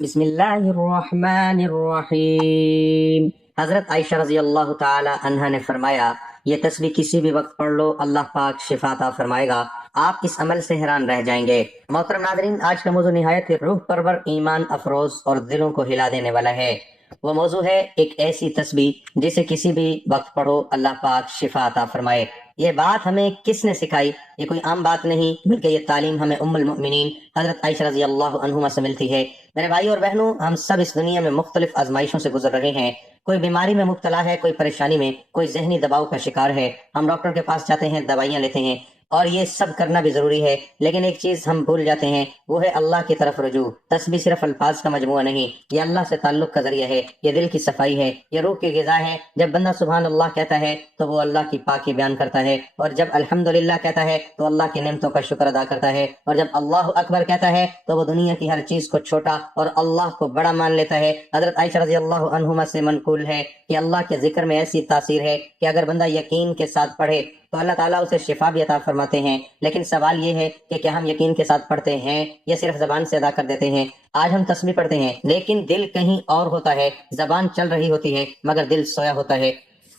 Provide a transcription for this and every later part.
بسم اللہ الرحمن الرحیم۔ حضرت عائشہ رضی اللہ تعالی عنہا نے فرمایا، یہ تسبیح کسی بھی وقت پڑھ لو، اللہ پاک شفا عطا فرمائے گا، آپ اس عمل سے حیران رہ جائیں گے۔ محترم ناظرین، آج کا موضوع نہایت ہی روح پرور، ایمان افروز اور دلوں کو ہلا دینے والا ہے۔ وہ موضوع ہے ایک ایسی تسبیح جسے کسی بھی وقت پڑھو اللہ پاک شفا عطا فرمائے۔ یہ بات ہمیں کس نے سکھائی؟ یہ کوئی عام بات نہیں، بلکہ یہ تعلیم ہمیں ام المؤمنین حضرت عائشہ رضی اللہ عنہما سے ملتی ہے۔ میرے بھائی اور بہنوں، ہم سب اس دنیا میں مختلف آزمائشوں سے گزر رہے ہیں۔ کوئی بیماری میں مبتلا ہے، کوئی پریشانی میں، کوئی ذہنی دباؤ کا شکار ہے۔ ہم ڈاکٹر کے پاس جاتے ہیں، دوائیاں لیتے ہیں، اور یہ سب کرنا بھی ضروری ہے، لیکن ایک چیز ہم بھول جاتے ہیں، وہ ہے اللہ کی طرف رجوع۔ تسبیح صرف الفاظ کا مجموعہ نہیں، یہ اللہ سے تعلق کا ذریعہ ہے، یہ دل کی صفائی ہے، یہ روح کی غذا ہے۔ جب بندہ سبحان اللہ کہتا ہے تو وہ اللہ کی پاکی بیان کرتا ہے، اور جب الحمدللہ کہتا ہے تو اللہ کی نعمتوں کا شکر ادا کرتا ہے، اور جب اللہ اکبر کہتا ہے تو وہ دنیا کی ہر چیز کو چھوٹا اور اللہ کو بڑا مان لیتا ہے۔ حضرت عائشہ رضی اللہ عنہما سے منقول ہے کہ اللہ کے ذکر میں ایسی تاثیر ہے کہ اگر بندہ یقین کے ساتھ پڑھے تو اللہ تعالیٰ اسے شفا بھی عطا فرماتے ہیں۔ لیکن سوال یہ ہے کہ کیا ہم یقین کے ساتھ پڑھتے ہیں یا صرف زبان سے ادا کر دیتے ہیں؟ آج ہم تسبیح پڑھتے ہیں لیکن دل کہیں اور ہوتا ہے، زبان چل رہی ہوتی ہے مگر دل سویا ہوتا ہے۔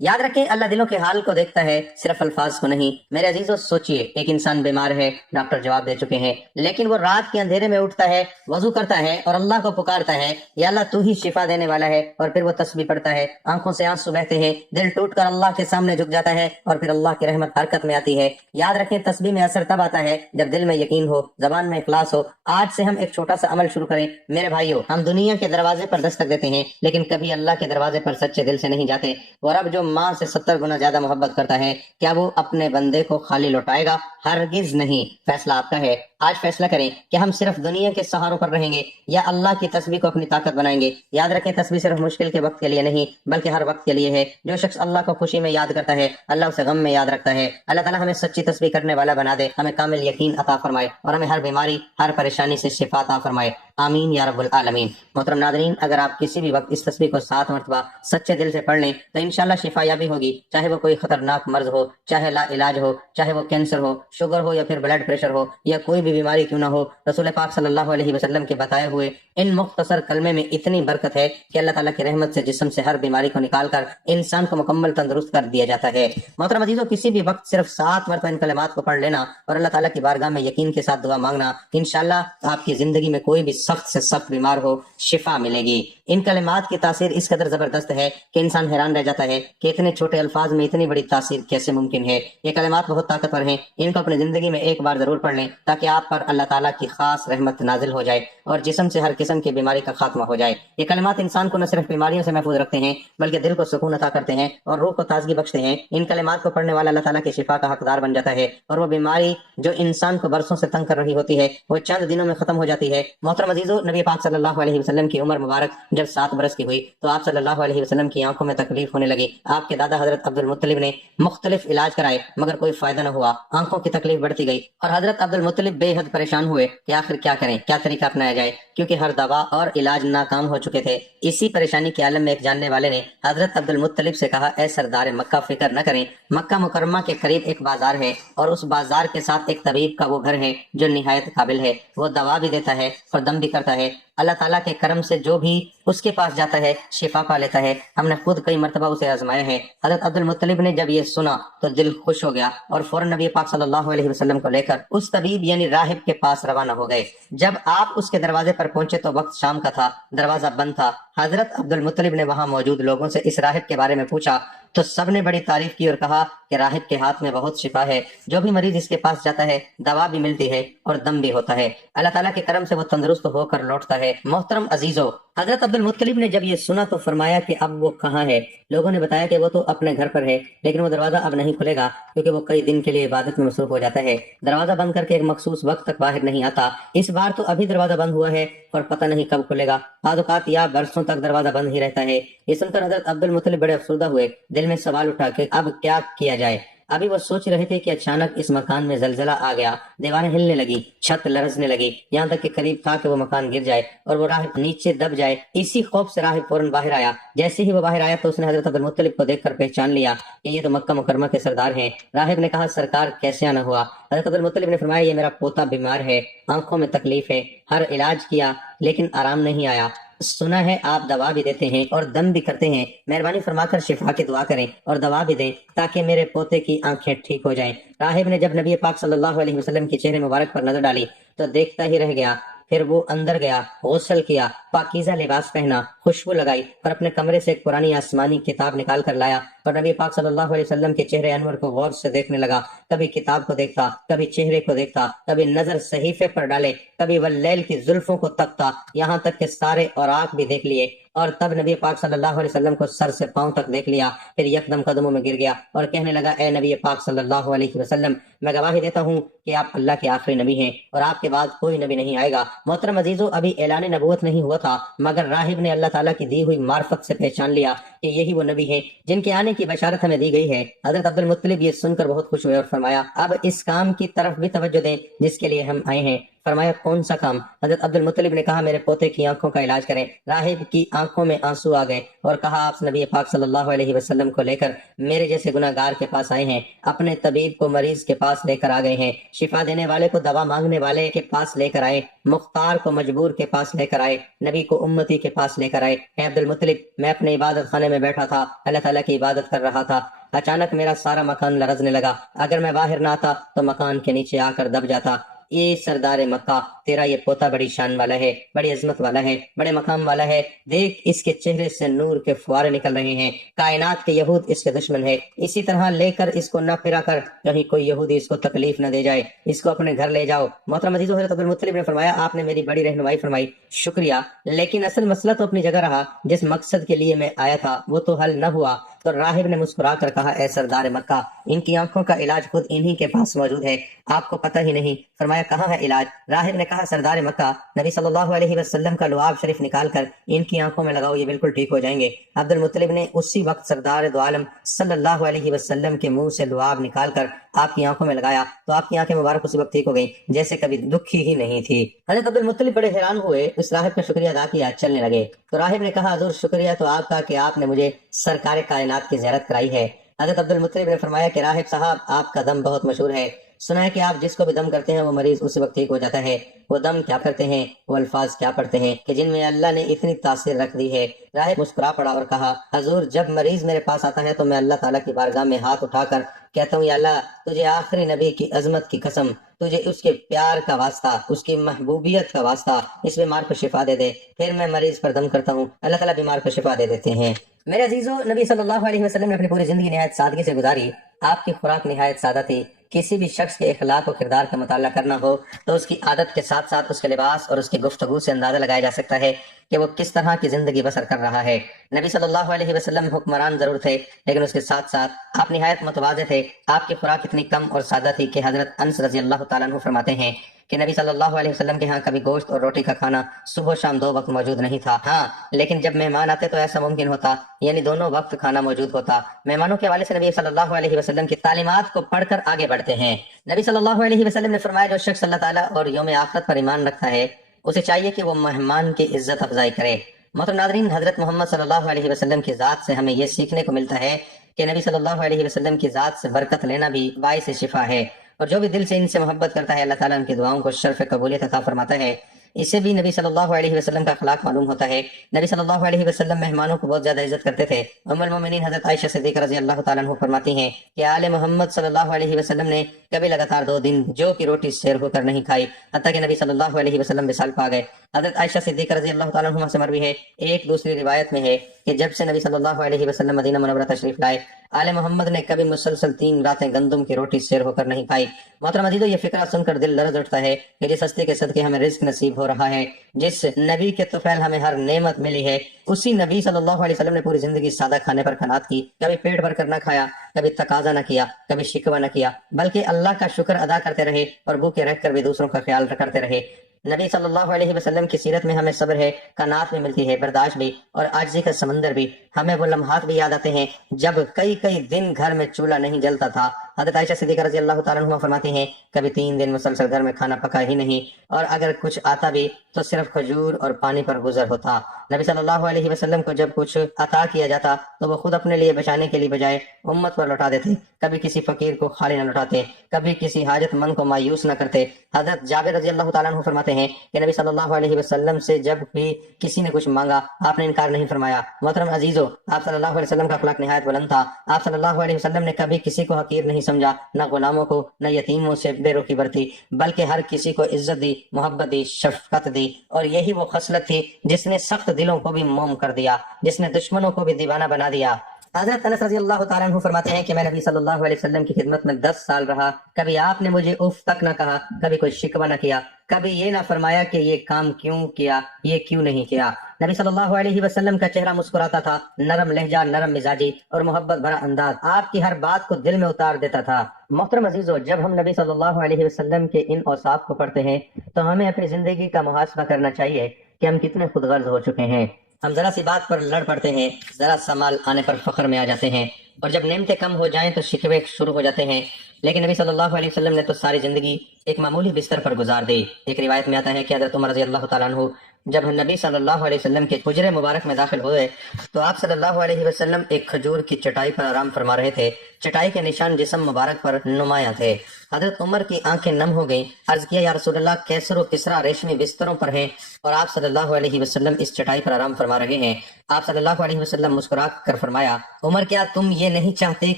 یاد رکھیں، اللہ دلوں کے حال کو دیکھتا ہے، صرف الفاظ کو نہیں۔ میرے عزیزو، سوچئے، ایک انسان بیمار ہے، ڈاکٹر جواب دے چکے ہیں، لیکن وہ رات کے اندھیرے میں اٹھتا ہے، وضو کرتا ہے اور اللہ کو پکارتا ہے، یا اللہ تو ہی شفا دینے والا ہے، اور پھر وہ تسبیح پڑھتا ہے، آنکھوں سے آنسو بہتے ہیں، دل ٹوٹ کر اللہ کے سامنے جھک جاتا ہے، اور پھر اللہ کی رحمت حرکت میں آتی ہے۔ یاد رکھیں، تسبیح میں اثر تب آتا ہے جب دل میں یقین ہو، زبان میں اخلاص ہو۔ آج سے ہم ایک چھوٹا سا عمل شروع کریں۔ میرے بھائیو، ہم دنیا کے دروازے پر دستک دیتے ہیں لیکن کبھی اللہ کے دروازے پر سچے دل سے نہیں جاتے۔ وہ رب جو ماں سے 70 گنا زیادہ محبت کرتا ہے، کیا وہ اپنے بندے کو خالی لوٹائے گا؟ ہرگز نہیں۔ فیصلہ آپ کا ہے۔ آج فیصلہ کریں کہ ہم صرف دنیا کے سہاروں پر رہیں گے یا اللہ کی تسبیح کو اپنی طاقت بنائیں گے۔ یاد رکھیں، تسبیح صرف مشکل کے وقت کے لیے نہیں بلکہ ہر وقت کے لیے ہے۔ جو شخص اللہ کو خوشی میں یاد کرتا ہے، اللہ اسے غم میں یاد رکھتا ہے۔ اللہ تعالیٰ ہمیں سچی تسبیح کرنے والا بنا دے، ہمیں کامل یقین عطا فرمائے، اور ہمیں ہر بیماری، ہر پریشانی سے شفا عطا فرمائے۔ آمین یا رب العالمین۔ محترم ناظرین، اگر آپ کسی بھی وقت اس تسبیح کو 7 مرتبہ سچے دل سے پڑھ لیں تو انشاءاللہ شفا یابی ہوگی، چاہے وہ کوئی خطرناک مرض ہو، چاہے لا علاج ہو، چاہے وہ کینسر ہو، شوگر ہو یا پھر بلڈ پریشر ہو، یا کوئی بھی بیماری کیوں نہ ہو۔ رسول پاک صلی اللہ علیہ وسلم کے بتائے ہوئے ان مختصر کلمے میں اتنی برکت ہے کہ اللہ تعالیٰ کی رحمت سے جسم سے ہر بیماری کو نکال کر انسان کو مکمل تندرست کر دیا جاتا ہے۔ محترم عزیزو، کسی بھی وقت صرف 7 مرتبہ ان کلمات کو پڑھ لینا اور اللہ تعالیٰ کی بارگاہ میں یقین کے ساتھ دعا مانگنا، انشاءاللہ آپ کی زندگی میں کوئی بھی سخت سے سخت بیمار ہو، شفا ملے گی۔ ان کلمات کی تاثیر اس قدر زبردست ہے کہ انسان حیران رہ جاتا ہے کہ اتنے چھوٹے الفاظ میں اتنی بڑی تاثیر کیسے ممکن ہے۔ یہ کلمات بہت طاقتور ہیں، ان کو اپنی زندگی میں ایک بار ضرور پڑھ لیں تاکہ آپ پر اللہ تعالیٰ کی خاص رحمت نازل ہو جائے اور جسم سے ہر قسم کی بیماری کا خاتمہ ہو جائے۔ یہ کلمات انسان کو نہ صرف بیماریوں سے محفوظ رکھتے ہیں بلکہ دل کو سکون عطا کرتے ہیں اور روح کو تازگی بخشتے ہیں۔ ان کلمات کو پڑھنے والا اللہ تعالیٰ کی شفا کا حقدار بن جاتا ہے، اور وہ بیماری جو انسان کو برسوں سے تنگ کر رہی ہوتی ہے وہ چند دنوں میں ختم ہو جاتی ہے۔ محترم عزیزو، نبی پاک صلی اللہ علیہ وسلم کی عمر مبارک جب 7 برس کی ہوئی تو آپ صلی اللہ علیہ وسلم کی آنکھوں میں تکلیف ہونے لگی۔ آپ کے دادا حضرت عبد المطلب نے مختلف علاج کرائے مگر کوئی فائدہ نہ ہوا، آنکھوں کی تکلیف بڑھتی گئی، اور حضرت عبد المطلب بے حد پریشان ہوئے کہ آخر کیا کریں، کیا طریقہ اپنایا جائے، کیونکہ ہر دوا اور علاج ناکام ہو چکے تھے۔ اسی پریشانی کے عالم میں ایک جاننے والے نے حضرت عبد المطلب سے کہا، اے سردار مکہ، فکر نہ کریں، مکہ مکرمہ کے قریب ایک بازار ہے، اور اس بازار کے ساتھ ایک طبیب کا وہ گھر ہے جو نہایت قابل ہے، وہ دوا بھی دیتا ہے اور دم بھی کرتا ہے۔ اللہ تعالیٰ کے کرم سے جو بھی اس کے پاس جاتا ہے شفا پا لیتا ہے۔ ہم نے خود کئی مرتبہ اسے آزمایا ہے۔ حضرت عبد المطلب نے جب یہ سنا تو دل خوش ہو گیا اور فوراً نبی پاک صلی اللہ علیہ وسلم کو لے کر اس طبیب یعنی راہب کے پاس روانہ ہو گئے۔ جب آپ اس کے دروازے پر پہنچے تو وقت شام کا تھا، دروازہ بند تھا۔ حضرت عبد المطلب نے وہاں موجود لوگوں سے اس راہب کے بارے میں پوچھا تو سب نے بڑی تعریف کی اور کہا کہ راہب کے ہاتھ میں بہت شفا ہے، جو بھی مریض اس کے پاس جاتا ہے دوا بھی ملتی ہے اور دم بھی ہوتا ہے، اللہ تعالیٰ کے کرم سے وہ تندرست ہو کر لوٹتا ہے۔ محترم عزیزو، حضرت عبد المطلب نے جب یہ سنا تو فرمایا کہ اب وہ کہاں ہے؟ لوگوں نے بتایا کہ وہ تو اپنے گھر پر ہے، لیکن وہ دروازہ اب نہیں کھلے گا کیونکہ وہ کئی دن کے لیے عبادت میں مصروف ہو جاتا ہے، دروازہ بند کر کے ایک مخصوص وقت تک باہر نہیں آتا۔ اس بار تو ابھی دروازہ بند ہوا ہے اور پتہ نہیں کب کھلے گا، بعض اوقات یا برسوں تک دروازہ بند ہی رہتا ہے۔ یہ سن کر حضرت عبد المطلب بڑے افسردہ ہوئے، دل میں سوال اٹھا کہ اب کیا کیا جائے۔ ابھی وہ سوچ رہے تھے کہ اچانک اس مکان میں زلزلہ آ گیا، دیواریں ہلنے لگی، چھت لرزنے لگی، یہاں تک کہ قریب تھا کہ وہ مکان گر جائے اور وہ راہب نیچے دب جائے۔ اسی خوف سے راہب فوراً باہر آیا۔ جیسے ہی وہ باہر آیا تو اس نے حضرت عبد المطلب کو دیکھ کر پہچان لیا کہ یہ تو مکہ مکرمہ کے سردار ہیں۔ راہب نے کہا سرکار کیسے آنا ہوا؟ حضرت عبد المطلب نے فرمایا یہ میرا پوتا بیمار ہے، آنکھوں میں تکلیف ہے، ہر علاج کیا لیکن آرام نہیں آیا، سنا ہے آپ دوا بھی دیتے ہیں اور دم بھی کرتے ہیں، مہربانی فرما کر شفا کی دعا کریں اور دوا بھی دیں تاکہ میرے پوتے کی آنکھیں ٹھیک ہو جائیں۔ راہب نے جب نبی پاک صلی اللہ علیہ وسلم کے چہرے مبارک پر نظر ڈالی تو دیکھتا ہی رہ گیا۔ پھر وہ اندر گیا، غسل کیا، پاکیزہ لباس پہنا، خوشبو لگائی اور اپنے کمرے سے ایک پرانی آسمانی کتاب نکال کر لایا اور نبی پاک صلی اللہ علیہ وسلم کے چہرے انور کو غور سے دیکھنے لگا۔ کبھی کتاب کو دیکھتا، کبھی چہرے کو دیکھتا، کبھی نظر صحیفے پر ڈالے، کبھی واللیل کی زلفوں کو تکتا، یہاں تک کہ سارے اوراق بھی دیکھ لیے اور تب نبی پاک صلی اللہ علیہ وسلم کو سر سے پاؤں تک دیکھ لیا۔ پھر یکدم قدموں میں گر گیا اور کہنے لگا اے نبی پاک صلی اللہ علیہ وسلم، میں گواہی دیتا ہوں کہ آپ اللہ کے آخری نبی ہیں اور آپ کے بعد کوئی نبی نہیں آئے گا۔ محترم عزیزو، ابھی اعلان نبوت نہیں ہوا تھا مگر راہب نے اللہ تعالیٰ کی دی ہوئی معرفت سے پہچان لیا کہ یہی وہ نبی ہیں جن کے آنے کی بشارت ہمیں دی گئی ہے۔ حضرت عبد المطلب یہ سن کر بہت خوش ہوئے اور فرمایا اب اس کام کی طرف بھی توجہ دیں جس کے لیے ہم آئے ہیں۔ فرمایا کون سا کام؟ حضرت عبد المطلب نے کہا میرے پوتے کی آنکھوں کا علاج کریں۔ راہب کی آنکھوں میں آنسو آ گئے اور کہا آپ نبی پاک صلی اللہ علیہ وسلم کو لے کر میرے جیسے گناہ گار کے پاس آئے ہیں، اپنے طبیب کو مریض کے پاس لے کر آ گئے ہیں، شفا دینے والے کو دوا مانگنے والے کے پاس لے کر آئے، مختار کو مجبور کے پاس لے کر آئے، نبی کو امتی کے پاس لے کر آئے۔ اے عبد المطلب، میں اپنے عبادت خانے میں بیٹھا تھا، اللہ تعالیٰ کی عبادت کر رہا تھا، اچانک میرا سارا مکان لرزنے لگا، اگر میں باہر نہ آتا تو مکان کے نیچے آ کر دب جاتا۔ یہ سردار مکہ تیرا یہ پوتا بڑی شان والا ہے، بڑی عظمت والا ہے، بڑے مقام والا ہے، دیکھ اس کے چہرے سے نور کے فوارے نکل رہے ہیں، کائنات کے یہود اس کے دشمن ہے، اسی طرح لے کر اس کو نہ پھرا کر کہیں کوئی یہودی اس کو تکلیف نہ دے جائے، اس کو اپنے گھر لے جاؤ۔ محترم عزیزو، حضرت عبد المطلب نے فرمایا آپ نے میری بڑی رہنمائی فرمائی، شکریہ، لیکن اصل مسئلہ تو اپنی جگہ رہا، جس مقصد کے لیے میں آیا تھا وہ تو حل نہ ہوا۔ تو راہب نے مسکرا کر کہا اے سردار مکہ، ان کی آنکھوں کا علاج خود انہی کے پاس موجود ہے، آپ کو پتہ ہی نہیں۔ فرمایا کہاں ہے علاج؟ راہب نے کہا سردار مکہ، نبی صلی اللہ علیہ وسلم کا لعاب شریف نکال کر ان کی آنکھوں میں لگاؤ، یہ بالکل ٹھیک ہو جائیں گے۔ عبد المطلب نے اسی وقت سردار دو عالم صلی اللہ علیہ وسلم کے منہ سے لعاب نکال کر آپ کی آنکھوں میں لگایا تو آپ کی آنکھیں مبارک اسی وقت ٹھیک ہو گئیں جیسے کبھی دکھی ہی نہیں تھی۔ حضرت عبد المطلب بڑے حیران ہوئے، اس راہب کا شکریہ ادا کیا، چلنے لگے تو راہب نے کہا حضور شکریہ تو آپ کا کہ آپ نے مجھے سرکار کائنات کی زیارت کرائی ہے۔ حضرت عبد المطلب نے فرمایا کہ راہب صاحب آپ کا دم بہت مشہور ہے، سنا ہے کہ آپ جس کو بھی دم کرتے ہیں وہ مریض اسی وقت ٹھیک ہو جاتا ہے، وہ دم کیا کرتے ہیں، وہ الفاظ کیا پڑھتے ہیں کہ جن میں اللہ نے اتنی تاثیر رکھ دی ہے؟ راہب مسکرا پڑا اور کہا حضور جب مریض میرے پاس آتا ہے تو میں اللہ تعالیٰ کی بارگاہ میں ہاتھ اٹھا کر کہتا ہوں یا اللہ تجھے آخری نبی کی عظمت کی قسم، تجھے اس کے پیار کا واسطہ، اس کی محبوبیت کا واسطہ اس بیمار کو شفا دے دے۔ پھر میں مریض پر دم کرتا ہوں، اللہ تعالیٰ بیمار کو شفا دے دیتے ہیں۔ میرے عزیزو، نبی صلی اللہ علیہ وسلم نے اپنی پوری زندگی نہایت سادگی سے گزاری، آپ کی خوراک نہایت سادہ تھی۔ کسی بھی شخص کے اخلاق و کردار کا مطالعہ کرنا ہو تو اس کی عادت کے ساتھ ساتھ اس کے لباس اور اس کی گفتگو سے اندازہ لگایا جا سکتا ہے کہ وہ کس طرح کی زندگی بسر کر رہا ہے۔ نبی صلی اللہ علیہ وسلم حکمران ضرور تھے لیکن اس کے ساتھ ساتھ آپ نہایت متواضع تھے۔ آپ کی خوراک اتنی کم اور سادہ تھی کہ حضرت انس رضی اللہ تعالیٰ عنہ فرماتے ہیں کہ نبی صلی اللہ علیہ وسلم کے ہاں کبھی گوشت اور روٹی کا کھانا صبح و شام دو وقت موجود نہیں تھا، ہاں لیکن جب مہمان آتے تو ایسا ممکن ہوتا، یعنی دونوں وقت کھانا موجود ہوتا۔ مہمانوں کے حوالے سے نبی صلی اللہ علیہ وسلم کی تعلیمات کو پڑھ کر آگے بڑھتے ہیں۔ نبی صلی اللہ علیہ وسلم نے فرمایا جو شخص اللہ تعالیٰ اور یوم آخرت پر ایمان رکھتا ہے اسے چاہیے کہ وہ مہمان کی عزت افزائی کرے۔ محترم ناظرین، حضرت محمد صلی اللہ علیہ وسلم کی ذات سے ہمیں یہ سیکھنے کو ملتا ہے کہ نبی صلی اللہ علیہ وسلم کی ذات سے برکت لینا بھی باعث شفا ہے، اور جو بھی دل سے ان سے محبت کرتا ہے اللہ تعالیٰ ان کی دعاؤں کو شرف قبولیت عطا فرماتا ہے۔ اسے بھی نبی صلی اللہ علیہ وسلم کا اخلاق معلوم ہوتا ہے۔ نبی صلی اللہ علیہ وسلم مہمانوں کو بہت زیادہ عزت کرتے تھے۔ ام المومنین حضرت عائشہ صدیقہ رضی اللہ تعالیٰ عنہ فرماتی ہیں کہ آل محمد صلی اللہ علیہ وسلم نے کبھی لگاتار 2 دن جو کی روٹی سیر ہو کر نہیں کھائی حتیٰ کہ نبی صلی اللہ علیہ وسلم وصال پا گئے۔ حضرت عائشہ صدیقہ رضی اللہ تعالیٰ عنہ سے مروی ہے، ایک دوسری روایت میں ہے کہ جب سے نبی صلی اللہ علیہ وسلم مدینہ منورہ تشریف لائے آل محمد نے کبھی مسلسل 3 راتیں گندم کی روٹی سیر ہو کر نہیں کھائی۔ محترم عزیزو، یہ فکرہ سن کر دل لرز اٹھتا ہے کہ جس ہستی کے صدقے ہمیں رزق نصیب ہو رہا ہے، جس نبی کے طفیل ہمیں ہر نعمت ملی ہے، اسی نبی صلی اللہ علیہ وسلم نے پوری زندگی سادہ کھانے پر قناعت کی، کبھی پیٹ بھر کر نہ کھایا، کبھی تقاضا نہ کیا، کبھی شکوہ نہ کیا، بلکہ اللہ کا شکر ادا کرتے رہے اور بھوکے رہ کر بھی دوسروں کا خیال کرتے رہے۔ نبی صلی اللہ علیہ وسلم کی سیرت میں ہمیں صبر ہے، قناعت بھی ملتی ہے، برداشت بھی، اور عاجزی کا سمندر بھی۔ ہمیں وہ لمحات بھی یاد آتے ہیں جب کئی دن گھر میں چولہا نہیں جلتا تھا، حضرت عائشہ صدیقہ رضی اللہ تعالیٰ عنہ فرماتی ہیں کبھی 3 دن مسلسل گھر میں کھانا پکا ہی نہیں، اور اگر کچھ آتا بھی تو صرف کھجور اور پانی پر گزر ہوتا۔ نبی صلی اللہ علیہ وسلم کو جب کچھ عطا کیا جاتا تو وہ خود اپنے لیے بچانے کے لیے بجائے امت پر لوٹا دیتے، کبھی کسی فقیر کو خالی نہ لوٹاتے، کبھی کسی حاجت مند کو مایوس نہ کرتے۔ حضرت جابر رضی اللہ تعالیٰ عنہ فرماتے ہیں کہ نبی صلی اللہ علیہ وسلم سے جب بھی کسی نے کچھ مانگا آپ نے انکار نہیں فرمایا۔ محترم عزیزو، آپ صلی اللہ علیہ وسلم کا اخلاق نہایت بلند تھا۔ آپ صلی اللہ علیہ وسلم نے کبھی کسی کو حقیر نہیں سمجھا، نہ غلاموں کو، نہ یتیموں سے بے رخی برتی، بلکہ ہر کسی کو عزت دی، محبت دی، شفقت دی، اور یہی وہ خصلت تھی جس نے سخت دلوں کو بھی موم کر دیا، جس نے دشمنوں کو بھی دیوانہ بنا دیا۔ حضرت انس رضی اللہ تعالیٰ عنہ فرماتے ہیں کہ میں نبی صلی اللہ علیہ وسلم کی خدمت میں 10 سال رہا، کبھی آپ نے مجھے اف تک نہ کہا، کبھی کوئی شکوہ نہ کیا، کبھی یہ نہ فرمایا کہ یہ کام کیوں کیا، یہ کیوں نہیں کیا۔ نبی صلی اللہ علیہ وسلم کا چہرہ مسکراتا تھا، نرم لہجہ، نرم مزاجی اور محبت بھرا انداز آپ کی ہر بات کو دل میں اتار دیتا تھا۔ محترم عزیزو، جب ہم نبی صلی اللہ علیہ وسلم کے ان اوصاف کو پڑھتے ہیں تو ہمیں اپنی زندگی کا محاسبہ کرنا چاہیے کہ ہم کتنے خود غرض ہو چکے ہیں۔ ہم ذرا سی بات پر لڑ پڑتے ہیں، ذرا سا مال آنے پر فخر میں آ جاتے ہیں، اور جب نعمتیں کم ہو جائیں تو شکوے شروع ہو جاتے ہیں۔ لیکن نبی صلی اللہ علیہ وسلم نے تو ساری زندگی ایک معمولی بستر پر گزار دی۔ ایک روایت میں آتا ہے کہ حضرت عمر رضی اللہ تعالیٰ عنہ جب نبی صلی اللہ علیہ وسلم کے حجرے مبارک میں داخل ہوئے تو آپ صلی اللہ علیہ وسلم ایک کھجور کی چٹائی پر آرام فرما رہے تھے۔ چٹائی کے نشان جسم مبارک پر نمایاں تھے۔ حضرت عمر کی آنکھیں نم ہو گئیں، عرض کیا یا رسول اللہ، کیسر و کسرا ریشمی بستروں پر ہیں اور آپ صلی اللہ علیہ وسلم اس چٹائی پر آرام فرما رہے ہیں۔ آپ صلی اللہ علیہ وسلم مسکرا کر فرمایا، عمر کیا تم یہ نہیں چاہتے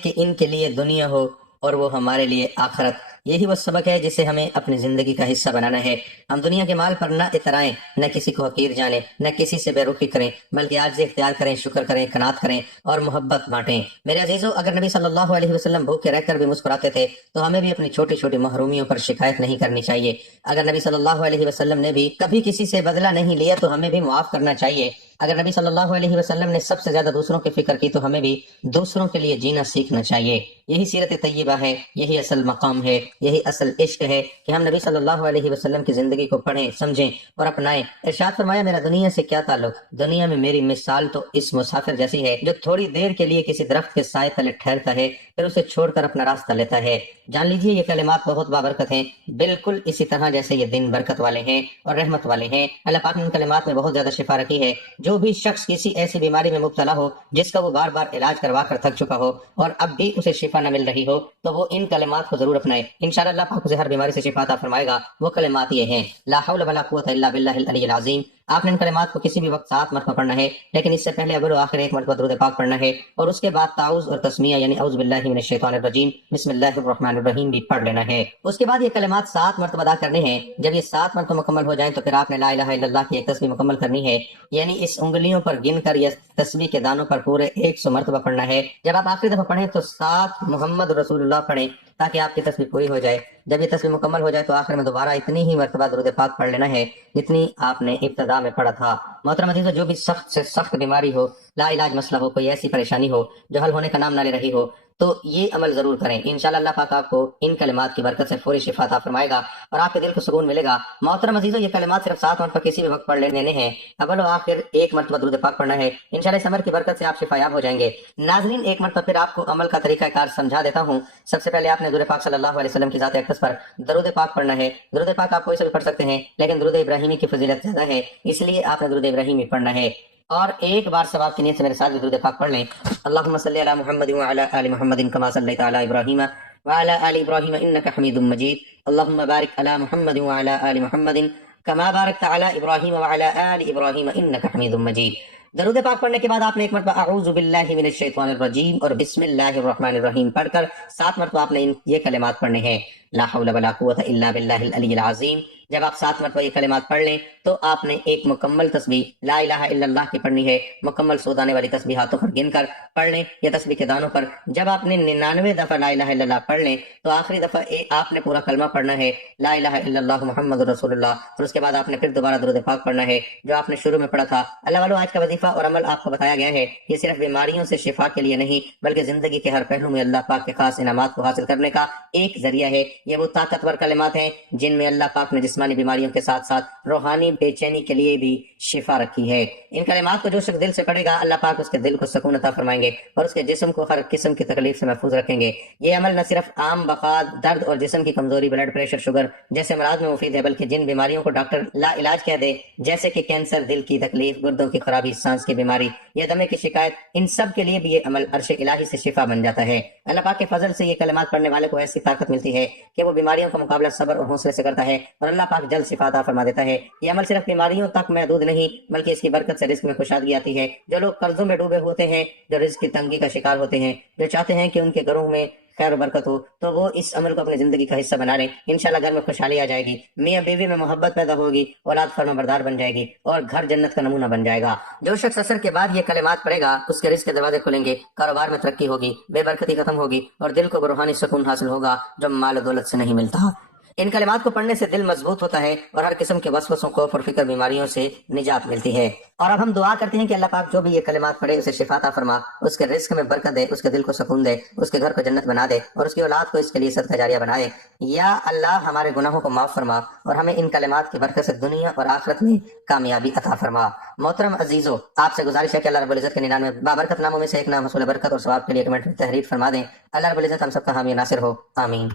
کہ ان کے لیے دنیا ہو اور وہ ہمارے لیے آخرت؟ یہی وہ سبق ہے جسے ہمیں اپنی زندگی کا حصہ بنانا ہے۔ ہم دنیا کے مال پر نہ اترائیں، نہ کسی کو حقیر جانیں، نہ کسی سے بے رخی کریں، بلکہ عاجزی اختیار کریں، شکر کریں، قناعت کریں اور محبت بانٹیں۔ میرے عزیزو، اگر نبی صلی اللہ علیہ وسلم بھوکے رہ کر بھی مسکراتے تھے تو ہمیں بھی اپنی چھوٹی چھوٹی محرومیوں پر شکایت نہیں کرنی چاہیے۔ اگر نبی صلی اللہ علیہ وسلم نے بھی کبھی کسی سے بدلہ نہیں لیا تو ہمیں بھی معاف کرنا چاہیے۔ اگر نبی صلی اللہ علیہ وسلم نے سب سے زیادہ دوسروں کی فکر کی تو ہمیں بھی دوسروں کے لیے جینا سیکھنا چاہیے۔ یہی سیرت طیبہ ہے، یہی اصل مقام ہے، یہی اصل عشق ہے کہ ہم نبی صلی اللہ علیہ وسلم کی زندگی کو پڑھیں، سمجھیں اور اپنائیں۔ ارشاد فرمایا، میرا دنیا سے کیا تعلق، دنیا میں میری مثال تو اس مسافر جیسی ہے جو تھوڑی دیر کے لیے کسی درخت کے سائے تلے ٹھہرتا ہے پھر اسے چھوڑ کر اپنا راستہ لیتا ہے۔ جان لیجیے یہ کلمات بہت بابرکت ہیں، بالکل اسی طرح جیسے یہ دن برکت والے ہیں اور رحمت والے ہیں۔ اللہ پاک نے ان کلمات میں بہت زیادہ شفا رکھی ہے۔ جو بھی شخص کسی ایسی بیماری میں مبتلا ہو جس کا وہ بار بار علاج کروا کر تھک چکا ہو اور اب بھی اسے شفا نہ مل رہی ہو تو وہ ان کلمات کو ضرور اپنائے، انشاءاللہ اللہ پاک اسے ہر بیماری سے شفا عطا فرمائے گا۔ وہ کلمات یہ ہیں، لا حول ولا قوت الا باللہ العلی العظیم۔ آپ نے ان کلمات کو کسی بھی وقت 7 مرتبہ پڑھنا ہے، لیکن اس سے پہلے اول و آخر 1 مرتبہ درود پاک پڑھنا ہے، اور اس کے بعد تعوذ اور تسمیہ یعنی اعوذ باللہ من الشیطان الرجیم بسم اللہ الرحمن الرحیم بھی پڑھ لینا ہے۔ اس کے بعد یہ کلمات 7 مرتبہ ادا کرنے ہیں۔ جب یہ 7 مرتبہ مکمل ہو جائیں تو پھر آپ نے لا الہ الا اللہ کی ایک تسبیح مکمل کرنی ہے، یعنی اس انگلیوں پر گن کر یا تسبیح کے دانوں پر پورے 100 مرتبہ پڑھنا ہے۔ جب آپ آخری دفعہ پڑھیں تو 7 محمد رسول اللہ پڑھیں تاکہ آپ کی تسبیح پوری ہو جائے۔ جب یہ تسبیح مکمل ہو جائے تو آخر میں دوبارہ اتنی ہی مرتبہ درود پاک پڑھ لینا ہے جتنی آپ نے ابتدا میں پڑھا تھا۔ محترم عزیزو، جو بھی سخت سے سخت بیماری ہو، لا علاج مسئلہ ہو، کوئی ایسی پریشانی ہو جو حل ہونے کا نام نہ لے رہی ہو تو یہ عمل ضرور کریں، انشاءاللہ اللہ پاک آپ کو ان کلمات کی برکت سے فوری شفا عطا فرمائے گا اور آپ کے دل کو سکون ملے گا۔ محترم عزیزو، یہ کلمات صرف 7 مرتبہ کسی بھی وقت پڑھ لینے ہیں، اول و آخر 1 مرتبہ درود پاک پڑھنا ہے، انشاءاللہ اس عمل کی برکت سے آپ شفا یاب ہو جائیں گے۔ ناظرین، ایک مرتبہ پھر آپ کو عمل کا طریقہ کار سمجھا دیتا ہوں۔ سب سے پہلے آپ نے حضور پاک صلی اللہ علیہ وسلم کی ذات اقدس پر درود پاک پڑھنا ہے۔ درود پاک آپ کوئی سے بھی پڑھ سکتے ہیں، لیکن درود ابراہیمی کی فضیلت زیادہ ہے، اس لیے آپ نے درود ابراہیمی پڑھنا ہے۔ اور ایک بار ثواب کی نیت سے میرے ساتھ درود پاک پڑھ لیں۔ اللہم صلی علی محمد وعلی آل محمد کما صلیت علی ابراہیم وعلی آل ابراہیم انک حمید مجید۔ اللہم بارک علی محمد وعلی آل محمد کما بارکت علی ابراہیم وعلی آل ابراہیم انک حمید مجید۔ درود پاک پڑھنے کے بعد آپ نے 1 مرتبہ اعوذ باللہ من الشیطان الرجیم اور بسم اللہ الرحمن الرحیم پڑھ کر 7 مرتبہ آپ نے یہ کلمات پڑھنے ہیں، لا حول ولا قوت الا باللہ العلی العظیم۔ جب آپ 7 مرتبہ یہ کلمات پڑھ لیں تو آپ نے ایک مکمل تسبیح لا الہ الا اللہ کی پڑھنی ہے، مکمل سودانے والی تسبیح ہاتھوں پر گن کر پڑھ لیں یا تسبیح کے دانوں پر۔ جب آپ نے 99 دفعہ لا الہ الا اللہ پڑھ لیں تو آخری دفعہ آپ نے پورا کلمہ پڑھنا ہے، لا الہ الا اللہ محمد رسول اللہ، اور اس کے بعد آپ نے پھر دوبارہ درود پاک پڑھنا ہے جو آپ نے شروع میں پڑھا تھا۔ اللہ والو، آج کا وظیفہ اور عمل آپ کو بتایا گیا ہے، یہ صرف بیماریوں سے شفا کے لیے نہیں بلکہ زندگی کے ہر پہلو میں اللہ پاک کے خاص انعامات کو حاصل کرنے کا ایک ذریعہ ہے۔ یہ وہ طاقتور کلمات ہیں جن میں اللہ پاک نے جسمانی جسمانی بیماریوں کے ساتھ ساتھ روحانی بے چینی کے لیے بھی شفا رکھی ہے۔ ان کلمات کو جو شخص دل سے پڑھے گا اللہ پاک اس کے دل کو سکون عطا فرمائیں گے اور اس کے جسم کو ہر قسم کی تکلیف سے محفوظ رکھیں گے۔ یہ عمل نہ صرف عام بخار، درد اور جسم کی کمزوری، بلڈ پریشر، شوگر جیسے امراض میں مفید ہے، بلکہ جن بیماریوں کو ڈاکٹر لا علاج کہہ دے جیسے کہ کینسر، دل کی تکلیف، گردوں کی خرابی، سانس کی بیماری یا دمے کی شکایت، ان سب کے لیے بھی یہ عمل عرش الہی سے شفا بن جاتا ہے۔ اللہ پاک کے فضل سے یہ کلمات پڑھنے والے کو ایسی طاقت ملتی ہے کہ وہ بیماریوں کا مقابلہ صبر اور حوصلے سے کرتا ہے اور اللہ پاک جلد شفا عطا فرما دیتا ہے۔ یہ عمل صرف بیماریوں تک محدود نہیں بلکہ اس کی برکت سے رزق میں خوشحالی آتی ہے۔ جو لوگ قرضوں میں ڈوبے ہوتے ہیں، جو رزق کی تنگی کا شکار ہوتے ہیں، جو چاہتے ہیں کہ ان کے گھروں میں خیر و برکت ہو، تو وہ اس عمل کو اپنی زندگی کا حصہ بنا لیں۔ انشاءاللہ گھر میں خوشحالی آ جائے گی، میاں بیوی میں محبت پیدا ہوگی، اولاد فرما بردار بن جائے گی اور گھر جنت کا نمونہ بن جائے گا۔ جو شخص عصر کے بعد یہ کلمات پڑھے گا اس کے رزق کے دروازے کھلیں گے، کاروبار میں ترقی ہوگی، بے برکتی ختم ہوگی اور دل کو روحانی سکون حاصل ہوگا جو مال و دولت سے نہیں ملتا۔ ان کلمات کو پڑھنے سے دل مضبوط ہوتا ہے اور ہر قسم کے وسوسوں، خوف اور فکر، بیماریوں سے نجات ملتی ہے۔ اور اب ہم دعا کرتے ہیں کہ اللہ پاک جو بھی یہ کلمات پڑھے اسے شفا عطا فرما، اس کے رزق میں برکت دے، اس کے دل کو سکون دے، اس کے گھر کو جنت بنا دے اور اس کی اولاد کو اس کے لیے صدقہ جاریہ بنائے۔ یا اللہ ہمارے گناہوں کو معاف فرما اور ہمیں ان کلمات کی برکت سے دنیا اور آخرت میں کامیابی عطا فرما۔ محترم عزیزو، آپ سے گزارش ہے کہ اللہ رب العزت کے 99 بابرکت ناموں میں سے ایک نام حصول برکت اور ثواب کے لیے کمنٹ میں تحریر فرما دیں۔ اللہ رب العزت ہم سب کا حامی ناصر ہو، آمین۔